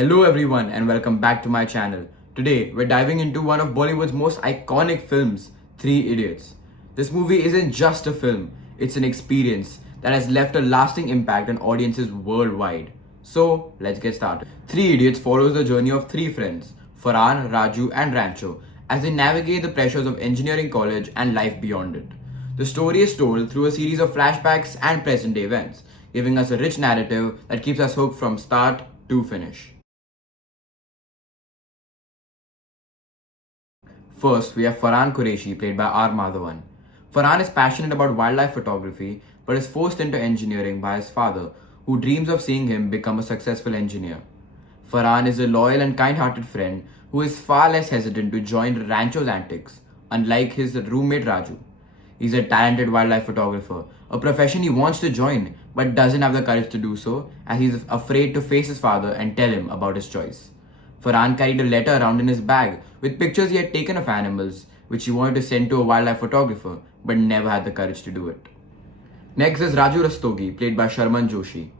Hello everyone and welcome back to my channel. Today we're diving into one of Bollywood's most iconic films, Three Idiots. This movie isn't just a film, it's an experience that has left a lasting impact on audiences worldwide. So let's get started. Three Idiots follows the journey of three friends, Farhan, Raju and Rancho, as they navigate the pressures of engineering college and life beyond it. The story is told through a series of flashbacks and present day events, giving us a rich narrative that keeps us hooked from start to finish. First, we have Farhan Qureshi, played by R. Madhavan. Farhan is passionate about wildlife photography but is forced into engineering by his father, who dreams of seeing him become a successful engineer. Farhan is a loyal and kind hearted friend who is far less hesitant to join Rancho's antics, unlike his roommate Raju. He's a talented wildlife photographer, a profession he wants to join but doesn't have the courage to do so as he's afraid to face his father and tell him about his choice. Farhan carried a letter around in his bag with pictures he had taken of animals, which he wanted to send to a wildlife photographer, but never had the courage to do it. Next is Raju Rastogi, played by Sharman Joshi.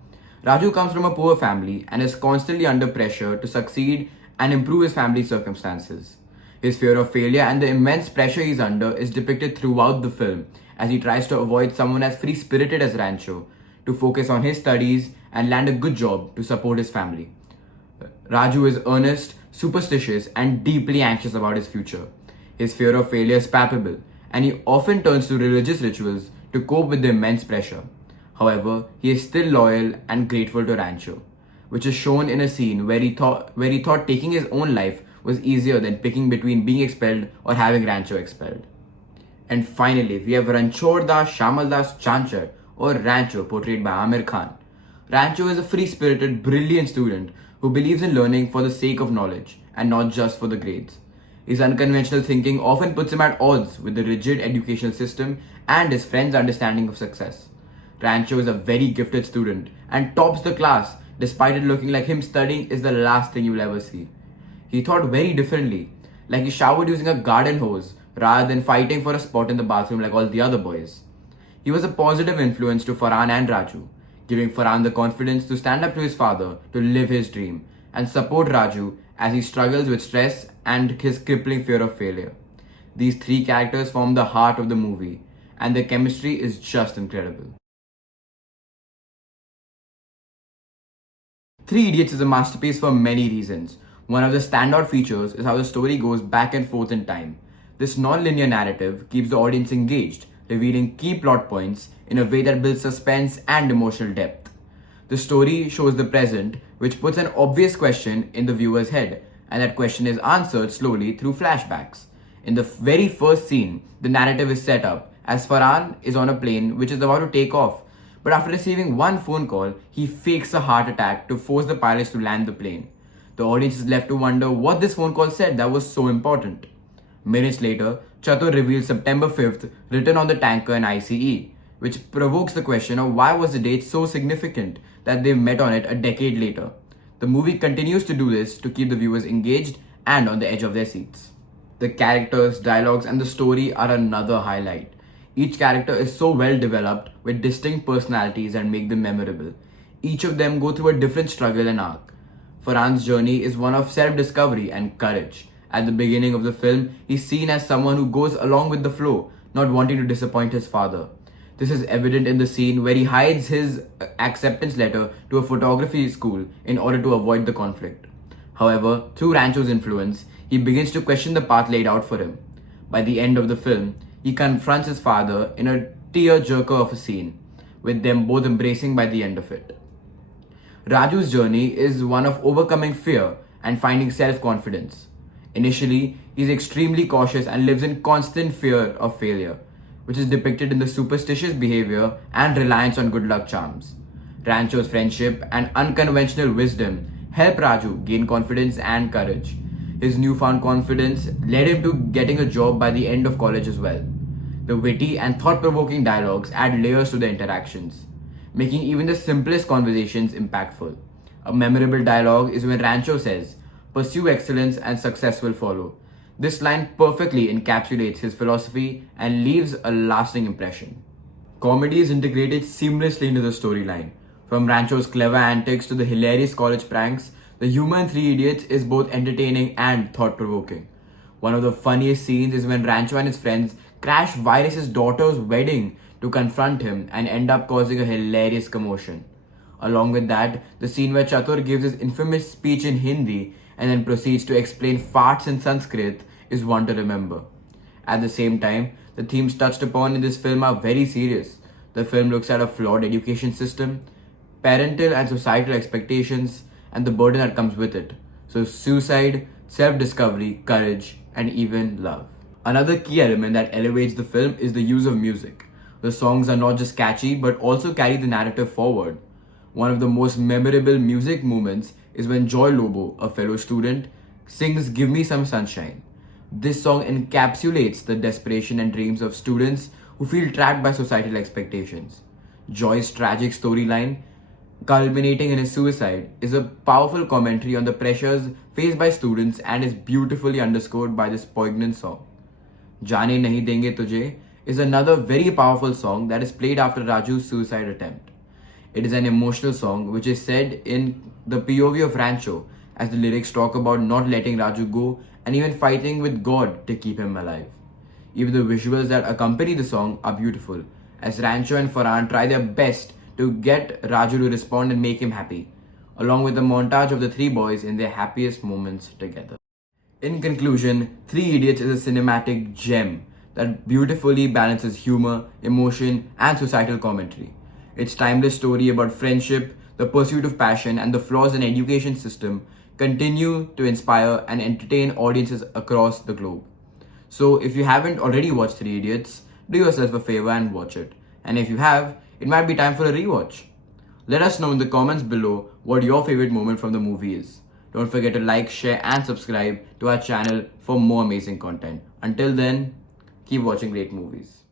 Raju comes from a poor family and is constantly under pressure to succeed and improve his family's circumstances. His fear of failure and the immense pressure he's under is depicted throughout the film as he tries to avoid someone as free spirited as Rancho, to focus on his studies and land a good job to support his family. Raju is earnest, superstitious, and deeply anxious about his future. His fear of failure is palpable, and he often turns to religious rituals to cope with the immense pressure. However, he is still loyal and grateful to Rancho, which is shown in a scene where he thought taking his own life was easier than picking between being expelled or having Rancho expelled. And finally, we have Ranchor Das Shamal Das Chanchar, or Rancho, portrayed by Amir Khan. Rancho is a free spirited, brilliant student who believes in learning for the sake of knowledge and not just for the grades. His unconventional thinking often puts him at odds with the rigid educational system and his friends' understanding of success. Rancho is a very gifted student and tops the class despite it looking like him studying is the last thing you'll ever see. He thought very differently, like he showered using a garden hose rather than fighting for a spot in the bathroom like all the other boys. He was a positive influence to Farhan and Raju, giving Farhan the confidence to stand up to his father to live his dream and support Raju as he struggles with stress and his crippling fear of failure. These three characters form the heart of the movie, and their chemistry is just incredible. Three Idiots is a masterpiece for many reasons. One of the standout features is how the story goes back and forth in time. This non-linear narrative keeps the audience engaged, revealing key plot points in a way that builds suspense and emotional depth. The story shows the present, which puts an obvious question in the viewer's head, and that question is answered slowly through flashbacks. In the very first scene, the narrative is set up as Farhan is on a plane which is about to take off, but after receiving one phone call, he fakes a heart attack to force the pilots to land the plane. The audience is left to wonder what this phone call said that was so important. Minutes later, Chatur reveals September 5th written on the tanker in ICE, which provokes the question of why was the date so significant that they met on it a decade later. The movie continues to do this to keep the viewers engaged and on the edge of their seats. The characters, dialogues, and the story are another highlight. Each character is so well developed with distinct personalities that make them memorable. Each of them go through a different struggle and arc. Farhan's journey is one of self-discovery and courage. At the beginning of the film, he's seen as someone who goes along with the flow, not wanting to disappoint his father. This is evident in the scene where he hides his acceptance letter to a photography school in order to avoid the conflict. However, through Rancho's influence, he begins to question the path laid out for him. By the end of the film, he confronts his father in a tear-jerker of a scene, with them both embracing by the end of it. Raju's journey is one of overcoming fear and finding self-confidence. Initially, he's extremely cautious and lives in constant fear of failure, which is depicted in the superstitious behavior and reliance on good luck charms. Rancho's friendship and unconventional wisdom help Raju gain confidence and courage. His newfound confidence led him to getting a job by the end of college as well. The witty and thought-provoking dialogues add layers to the interactions, making even the simplest conversations impactful. A memorable dialogue is when Rancho says, "Pursue excellence and success will follow." This line perfectly encapsulates his philosophy and leaves a lasting impression. Comedy is integrated seamlessly into the storyline. From Rancho's clever antics to the hilarious college pranks, The humor in Three Idiots is both entertaining and thought provoking. One of the funniest scenes is when Rancho and his friends crash Virus's daughter's wedding to confront him and end up causing a hilarious commotion. Along with that, the scene where Chatur gives his infamous speech in Hindi and then proceeds to explain farts in Sanskrit is one to remember. At the same time, the themes touched upon in this film are very serious. The film looks at a flawed education system, parental and societal expectations, and the burden that comes with it. So, suicide, self discovery, courage, and even love. Another key element that elevates the film is the use of music. The songs are not just catchy but also carry the narrative forward. One of the most memorable music moments is when Joy Lobo, a fellow student, sings Give Me Some Sunshine. This song encapsulates the desperation and dreams of students who feel trapped by societal expectations. Joy's tragic storyline, culminating in his suicide, is a powerful commentary on the pressures faced by students and is beautifully underscored by this poignant song. Jaane Nahi Denge Tujhe is another very powerful song that is played after Raju's suicide attempt. It is an emotional song which is said in the POV of Rancho, as the lyrics talk about not letting Raju go and even fighting with God to keep him alive. Even the visuals that accompany the song are beautiful, as Rancho and Farhan try their best to get Raju to respond and make him happy, along with the montage of the three boys in their happiest moments together. In conclusion, Three Idiots is a cinematic gem that beautifully balances humor, emotion, and societal commentary. Its timeless story about friendship, the pursuit of passion, and the flaws in education system continue to inspire and entertain audiences across the globe. So, if you haven't already watched Three Idiots, do yourself a favor and watch it. And if you have, it might be time for a rewatch. Let us know in the comments below what your favorite moment from the movie is. Don't forget to like, share, and subscribe to our channel for more amazing content. Until then, keep watching great movies.